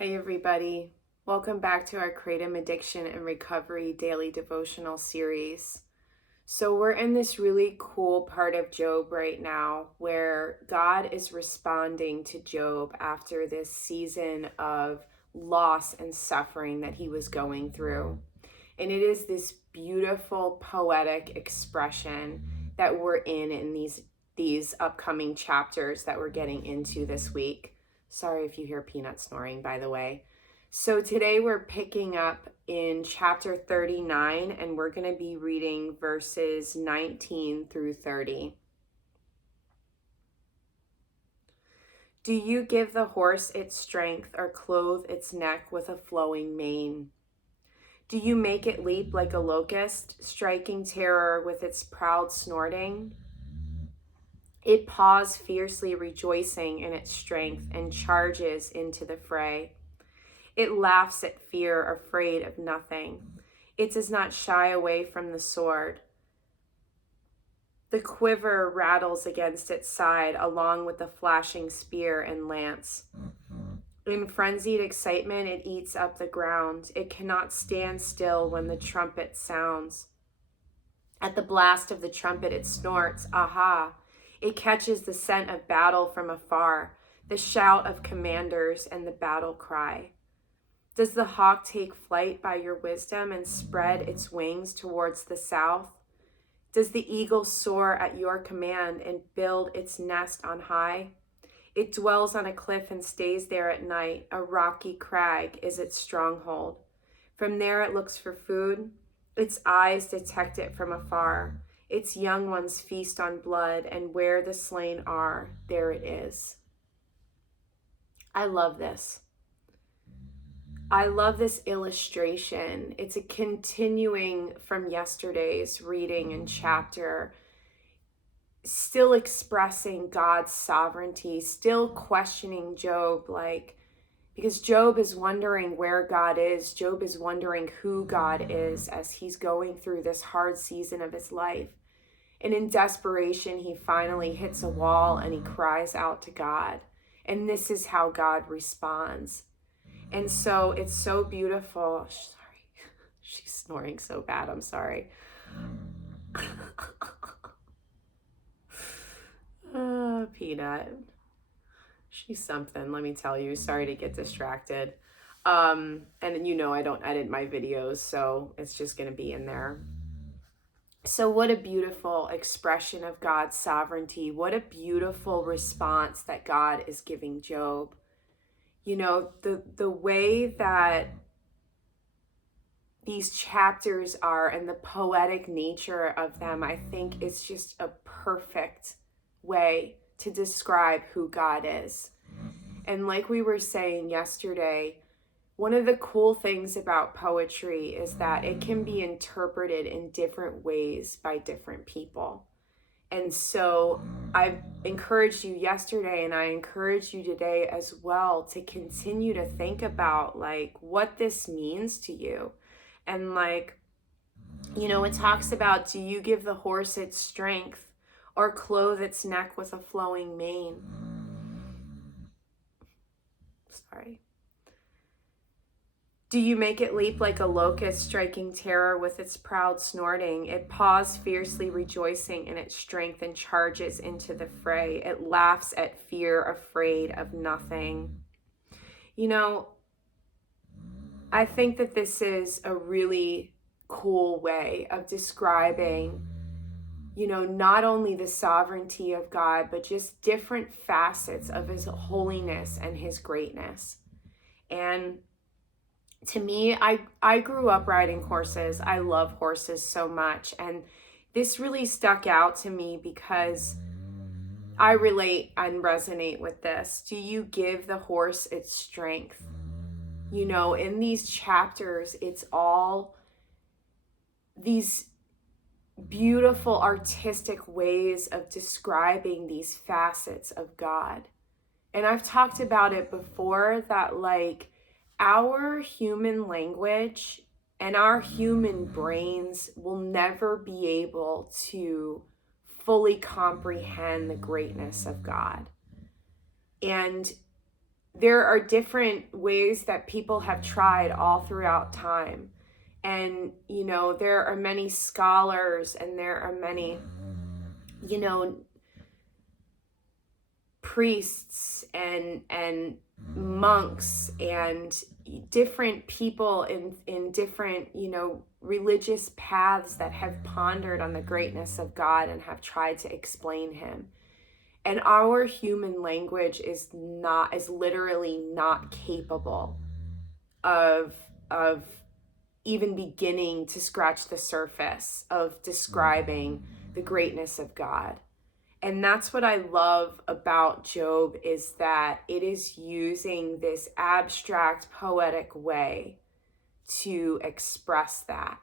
Hey everybody, welcome back to our Kratom Addiction and Recovery Daily Devotional series. So we're in this really cool part of Job right now where God is responding to Job after this season of loss and suffering that he was going through. And it is this beautiful poetic expression that we're in these upcoming chapters that we're getting into this week. Sorry if you hear Peanut snoring, by the way. So today we're picking up in chapter 39, and we're going to be reading verses 19 through 30. Do you give the horse its strength or clothe its neck with a flowing mane? Do you make it leap like a locust, striking terror with its proud snorting? It paws fiercely, rejoicing in its strength, and charges into the fray. It laughs at fear, afraid of nothing. It does not shy away from the sword. The quiver rattles against its side, along with the flashing spear and lance. In frenzied excitement, it eats up the ground. It cannot stand still when the trumpet sounds. At the blast of the trumpet, it snorts, aha! It catches the scent of battle from afar, the shout of commanders and the battle cry. Does the hawk take flight by your wisdom and spread its wings towards the south? Does the eagle soar at your command and build its nest on high? It dwells on a cliff and stays there at night. A rocky crag is its stronghold. From there it looks for food. Its eyes detect it from afar. Its young ones feast on blood, and where the slain are, there it is. I love this. I love this illustration. It's a continuing from yesterday's reading and chapter, still expressing God's sovereignty, still questioning Job, because Job is wondering where God is. Job is wondering who God is as he's going through this hard season of his life. And in desperation, he finally hits a wall and he cries out to God. And this is how God responds. And so it's so beautiful. Sorry, she's snoring so bad. I'm sorry. Peanut. She's something, let me tell you. Sorry to get distracted. And I don't edit my videos, so it's just going to be in there. So what a beautiful expression of God's sovereignty. What a beautiful response that God is giving Job. The way that these chapters are and the poetic nature of them, I think is just a perfect way to describe who God is. And like we were saying yesterday, one of the cool things about poetry is that it can be interpreted in different ways by different people. And so I encouraged you yesterday, and I encourage you today as well, to continue to think about what this means to you. And it talks about, do you give the horse its strength or clothe its neck with a flowing mane? Sorry. Do you make it leap like a locust, striking terror with its proud snorting? It paws fiercely, rejoicing in its strength, and charges into the fray. It laughs at fear, afraid of nothing. I think that this is a really cool way of describing, not only the sovereignty of God, but just different facets of his holiness and his greatness. And to me, I grew up riding horses. I love horses so much. And this really stuck out to me because I relate and resonate with this. Do you give the horse its strength? In these chapters, it's all these beautiful artistic ways of describing these facets of God. And I've talked about it before that our human language and our human brains will never be able to fully comprehend the greatness of God. And there are different ways that people have tried all throughout time. And, there are many scholars and there are many, priests and monks and different people in different, religious paths that have pondered on the greatness of God and have tried to explain him. And our human language is literally not capable of even beginning to scratch the surface of describing the greatness of God. And that's what I love about Job, is that it is using this abstract poetic way to express that.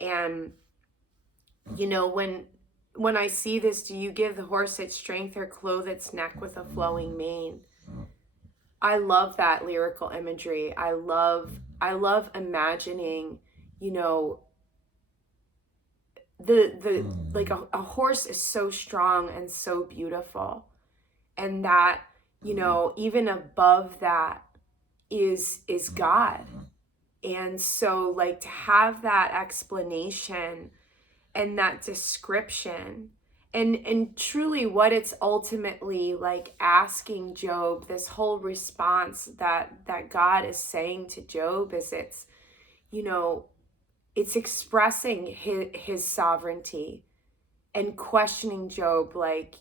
And when I see this, do you give the horse its strength or clothe its neck with a flowing mane? I love that lyrical imagery. I love imagining, the like a horse is so strong and so beautiful, and that, even above that is God. And so, like, to have that explanation and that description, and truly what it's ultimately like asking Job, this whole response that God is saying to Job, is it's expressing his sovereignty and questioning Job, like,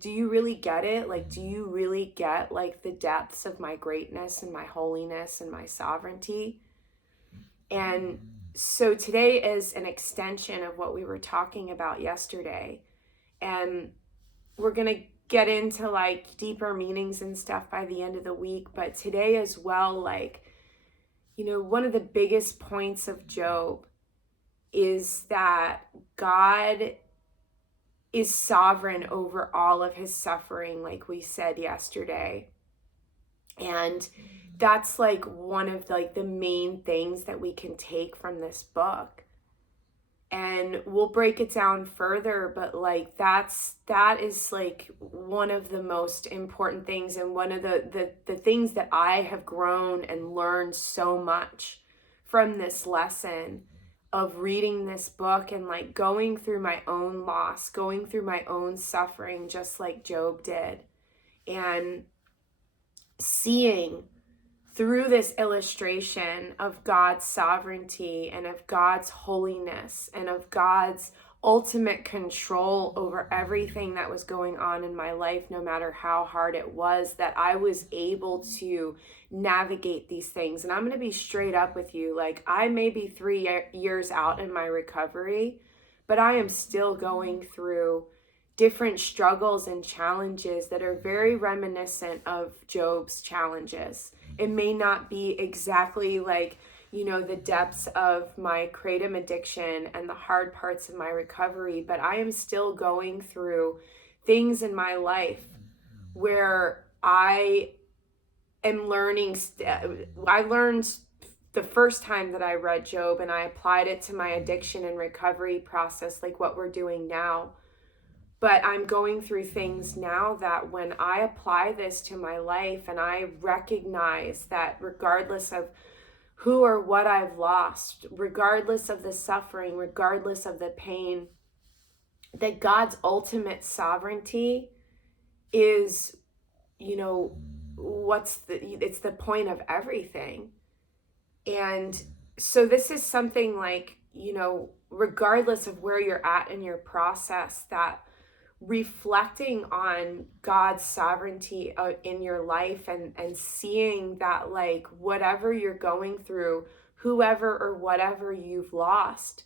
do you really get it? Like, do you really get like the depths of my greatness and my holiness and my sovereignty? And so today is an extension of what we were talking about yesterday. And we're going to get into like deeper meanings and stuff by the end of the week. But today as well, like, one of the biggest points of Job is that God is sovereign over all of his suffering, like we said yesterday. And that's like one of like the main things that we can take from this book. And we'll break it down further, but like that is like one of the most important things, and one of the things that I have grown and learned so much from this lesson of reading this book, and like going through my own loss, going through my own suffering, just like Job did, and seeing through this illustration of God's sovereignty and of God's holiness and of God's ultimate control over everything that was going on in my life, no matter how hard it was, that I was able to navigate these things. And I'm going to be straight up with you. Like, I may be 3 years out in my recovery, but I am still going through different struggles and challenges that are very reminiscent of Job's challenges. It may not be exactly like, the depths of my kratom addiction and the hard parts of my recovery, but I am still going through things in my life where I am learning. I learned the first time that I read Job, and I applied it to my addiction and recovery process, like what we're doing now. But I'm going through things now that when I apply this to my life, and I recognize that regardless of who or what I've lost, regardless of the suffering, regardless of the pain, that God's ultimate sovereignty is, it's the point of everything. And so this is something like, regardless of where you're at in your process, that reflecting on God's sovereignty in your life, and seeing that, like, whatever you're going through, whoever or whatever you've lost,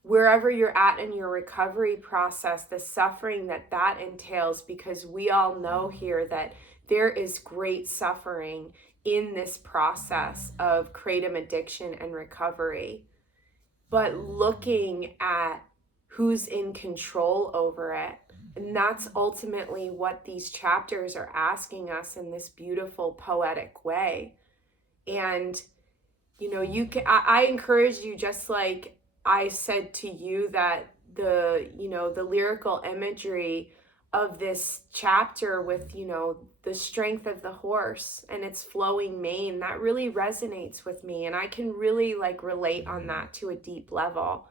wherever you're at in your recovery process, the suffering that entails, because we all know here that there is great suffering in this process of kratom addiction and recovery. But looking at who's in control over it, and that's ultimately what these chapters are asking us in this beautiful poetic way. And, I encourage you, just like I said to you, that the lyrical imagery this chapter with, the strength of the horse and its flowing mane, that really resonates with me. And I can really relate on that to a deep level.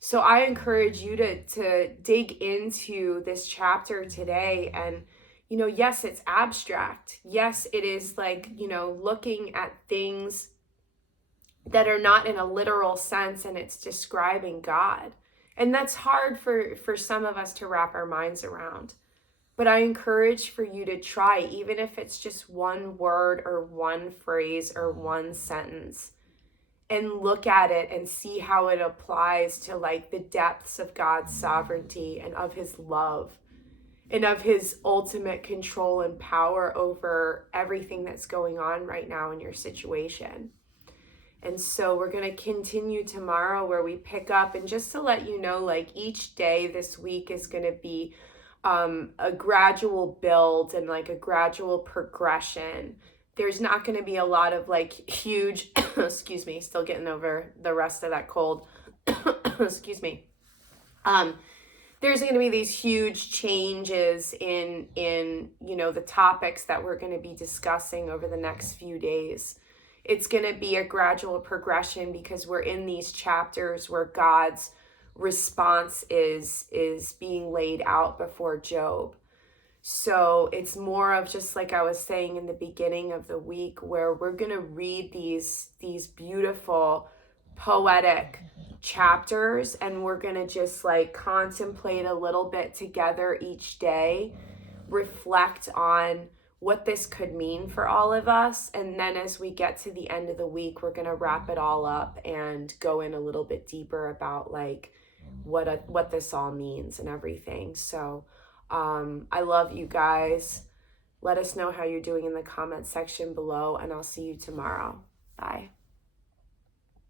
So I encourage you to dig into this chapter today. And, yes, it's abstract. Yes, it is looking at things that are not in a literal sense, and it's describing God. And that's hard for some of us to wrap our minds around. But I encourage for you to try, even if it's just one word or one phrase or one sentence, and look at it and see how it applies to the depths of God's sovereignty and of his love and of his ultimate control and power over everything that's going on right now in your situation. And so we're going to continue tomorrow where we pick up. And just to let you know, each day this week is going to be a gradual build and a gradual progression. There's not going to be a lot of huge, excuse me, still getting over the rest of that cold. Excuse me. There's going to be these huge changes in the topics that we're going to be discussing over the next few days. It's going to be a gradual progression because we're in these chapters where God's response is being laid out before Job. So it's more of just like I was saying in the beginning of the week, where we're going to read these beautiful poetic chapters, and we're going to just contemplate a little bit together each day, reflect on what this could mean for all of us. And then as we get to the end of the week, we're going to wrap it all up and go in a little bit deeper about what this all means and everything. So I love you guys. Let us know how you're doing in the comments section below, and I'll see you tomorrow. Bye.